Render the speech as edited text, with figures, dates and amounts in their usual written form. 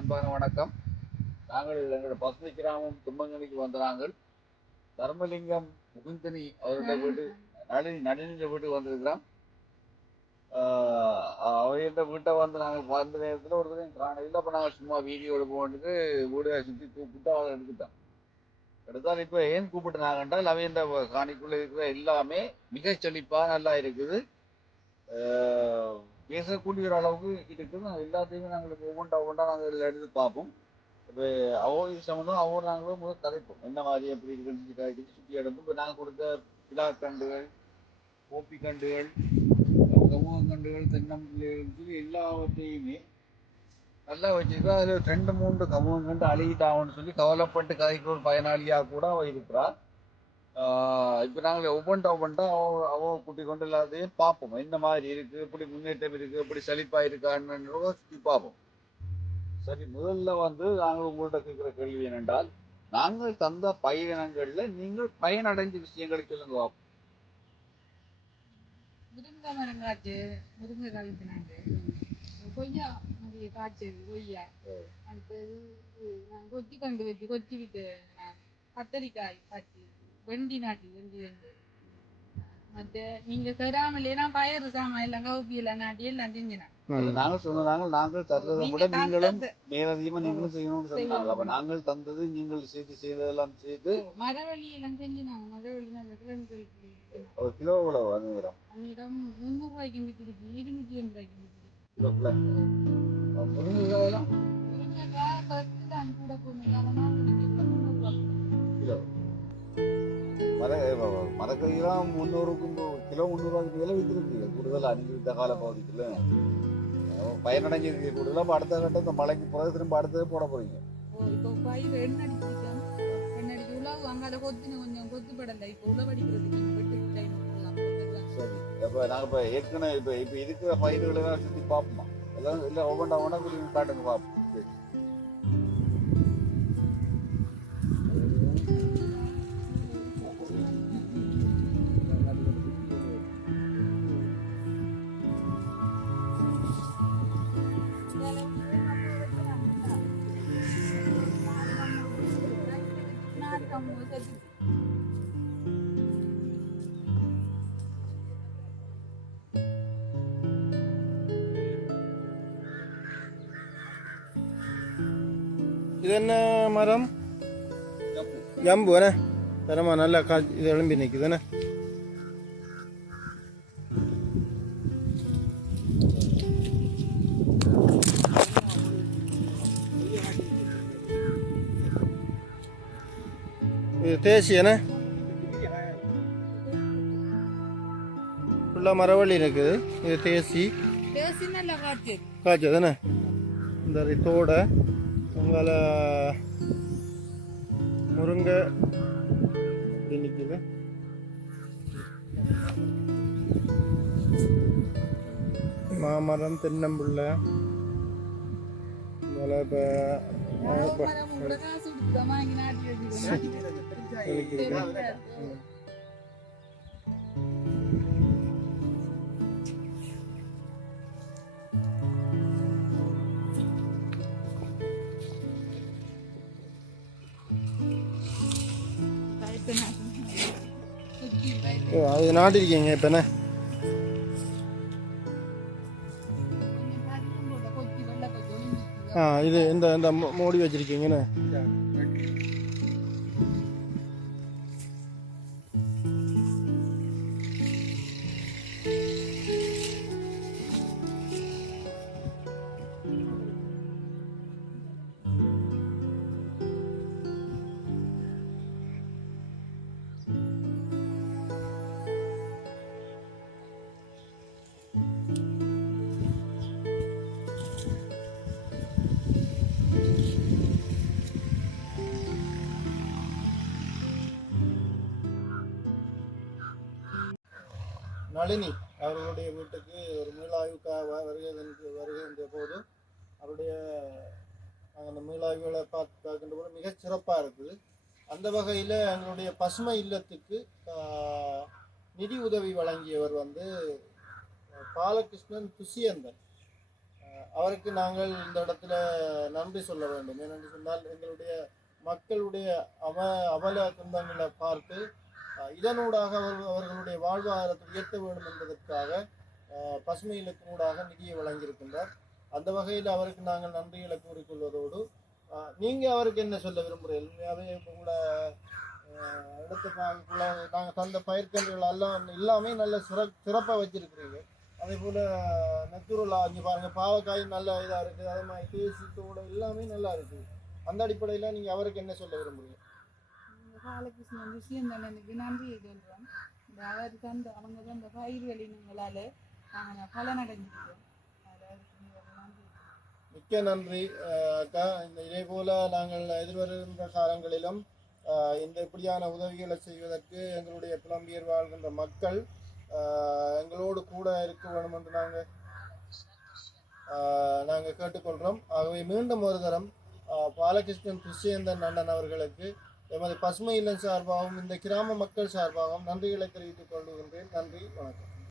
அன்பான வணக்கம். நாங்கள் எங்களோட பசுமை கிராமம் தும்பங்கனிக்கு வந்த நாங்கள் தர்மலிங்கம் முகுந்தனி அவருடைய வீடு நளினின்ற வீட்டுக்கு வந்திருக்கிறோம். அவர்கிட்ட வீட்டை வந்து நாங்கள் வந்த நேரத்தில் ஒரு காணையில் அப்போ நாங்கள் சும்மா வீடியோ எடுக்க வேண்டியது வீடு சுற்றி கூப்பிட்டு அவரை எடுத்துட்டோம். எடுத்தால் இப்போ ஏன் கூப்பிட்டு நாங்கள் என்றால் அவையண்ட காணிக்குள்ளே இருக்கிற எல்லாமே மிக செழிப்பாக நல்லா இருக்குது. பேசக்கூடிய ஒரு அளவுக்கு இருக்குது. எல்லாத்தையுமே நாங்கள் ஒவ்வொன்றா நாங்கள் எடுத்து பார்ப்போம். இப்போ அவ்வளோ சம்மந்தம் அவ்வளோ நாங்களும் முதல் கதைப்போம் என்ன மாதிரி எப்படி இருக்குன்னு சுற்றி எடுப்போம். இப்போ நாங்கள் கொடுத்த பிலாக்கண்டுகள், கோப்பி கண்டுகள், கமுகங்கண்டுகள், தென்னம்பிள்ளைகள் எல்லாவற்றையுமே நல்லா வச்சுருக்கா. அதில் 2-3 கமுகங்கண்டு அழுகிட்டாங்கன்னு சொல்லி கவலைப்பட்டு கதைக்கு ஒரு பயனாளியாக கூட அவள் இருக்கிறார். இப்போ நாங்கள் ஒவ்வொன்றா அவ கூட்டி கொண்டு எல்லாத்தையும் பார்ப்போம். என்ன மாதிரி இருக்குது, எப்படி முன்னேற்றம் இருக்குது, எப்படி செழிப்பாக இருக்கான்னு சுற்றி பார்ப்போம். சரி, முதல்ல வந்து நாங்கள் உங்கள்கிட்ட கேட்குற கேள்வி என்னென்றால், நாங்கள் தந்த பயணங்கள்ல நீங்கள் பயனடைஞ்ச விஷயங்களை சொல்லுங்க பார்ப்போம். முருங்கை மரம் காய்ச்சி முருங்கை காய்ச்சினாங்க, கொய்யா நிறைய காய்ச்சது கொய்யா. அடுத்தது நான் கொத்தி கண்டு வச்சு கொத்தி விட்டு கத்தரிக்காய் காய்ச்சி வெண்டி நாட்டு வெண்டி மற்ற நீங்க தராமலே நான் பயறு சாமான் எல்லாம் கவுப்பியெல்லாம் நாட்டி எல்லாம் செஞ்சினேன். நாங்கள் சொன்னாங்க நாங்கள் தந்ததை விட நீங்களும் மேலதிகமா நீங்களும் செய்யணும்னு சொன்னாங்க. அப்ப நாங்கள் தந்தது நீங்கள் செய்ததெல்லாம் செய்து மரவள்ளி எல்லாம் செஞ்சினாங்க. மரவள்ளி ஒரு கிலோ எவ்வளவு வாங்குகிறோம்? அன்னிடம் 300 ரூபாய்க்கு விற்றுருக்கு, 280 ரூபாய்க்கு விற்றுருக்கு. முருங்கைக்காயெல்லாம் முருங்கைக்காய் பத்து தான் கூட போகணும் கிலோ. மரக்கறியெல்லாம் 300 கிலோ 300 விலை விற்றுருக்கு. கூடுதல் அஞ்சு வித்த கால பகுதிக்குள்ள பயனடைஞ்சிருக்கு. கூடுதலாக அடுத்த கட்ட இந்த மழைக்கு பிறகு திரும்ப அடுத்தது போட போறீங்க. இப்போ பயிர் எண்ணடிச்சிருக்கோம். எண்ணடிச்சு உழவு அங்கால கொத்தின கொஞ்சம் கொத்துப்படலை. இப்போ உழவடிக்கிறதுக்கு சரி, இப்போ நாங்கள் இப்போ ஏற்கனவே இப்போ இருக்கிற பயிர்களை எல்லாம் சுற்றி பார்ப்போமா? எல்லாம் இல்லை ஒவ்வொன்றா காட்டுங்க பார்ப்போம். இது என்ன மரம்? ஜம்பு என்ன தரமா நல்லா இது எழும்பி நிற்குதுண்ணே. இது தேசி என்ன ஃபுல்லாக மரவள்ளி இருக்குது. இது தேசி காய்ச்சது தானே. இந்த தோடை உங்களை முருங்கை நிற்குது. மாமரம், தென்னம்புள்ள அது நாட்டிருக்கீங்க இப்போ என்ன? இது இந்த மூடி வச்சிருக்கீங்கன்னு. நளினி அவர்களுடைய வீட்டுக்கு ஒரு மீளாய்வுக்காக வருகின்ற போது அவருடைய அந்த மீளாய்வுகளை பார்க்கின்ற போது மிக சிறப்பாக இருக்குது. அந்த வகையில் எங்களுடைய பசுமை இல்லத்துக்கு நிதி உதவி வழங்கியவர் வந்து பாலகிருஷ்ணன் துஷியந்தன். அவருக்கு நாங்கள் இந்த இடத்துல நன்றி சொல்ல வேண்டும். ஏனென்று சொன்னால் எங்களுடைய மக்களுடைய அவல துன்பங்களை பார்த்து இதனூடாக அவர்களுடைய வாழ்வாதாரத்தை உயர்த்த வேண்டும் என்பதற்காக பசுமை இலக்கினூடாக நிதியை வழங்கியிருக்கின்றார். அந்த வகையில் அவருக்கு நாங்கள் நன்றிகளை கூறிக்கொள்வதோடு நீங்க அவருக்கு என்ன சொல்ல விரும்புகிறீர்கள்? உண்மையாகவே உங்களை எடுத்து நாங்கள் தந்த பயிர்க்கன்றுகள் எல்லாம் எல்லாமே நல்ல சிறப்பாக வச்சிருக்கிறீங்க. அதே போல் நெத்துருளா இங்கே பாருங்கள், பாவக்காய் நல்ல இதாக இருக்குது. அதே மாதிரி தேசி தோடு எல்லாமே நல்லா இருக்குது. அந்த அடிப்படையில் நீங்கள் அவருக்கு என்ன சொல்ல விரும்புகிறீங்க? பாலகிருஷ்ணன் விஷயந்தண்ணனுக்கு நன்றி சொல்கிறோம். இந்த அவருக்கு அவங்க அந்த பயிர் வழிங்களால் நாங்கள் பலனடைஞ்சிருக்கோம். மிக்க நன்றி அக்கா. இதே போல் நாங்கள் எதிர்வருகின்ற காலங்களிலும் இந்த இப்படியான உதவிகளை செய்வதற்கு எங்களுடைய புலம்பெயர் வாழ்கின்ற மக்கள் எங்களோடு கூட இருக்க வேண்டும் என்று நாங்கள் கேட்டுக்கொள்கிறோம். ஆகவே மீண்டும் ஒரு தரம் பாலகிருஷ்ணன் துஷ்யந்தன் அண்ணன் அவர்களுக்கு எமது பசுமை இல்லம் சார்பாகவும் இந்த கிராம மக்கள் சார்பாகவும் நன்றிகளை தெரிவித்துக் கொள்கின்றேன். நன்றி, வணக்கம்.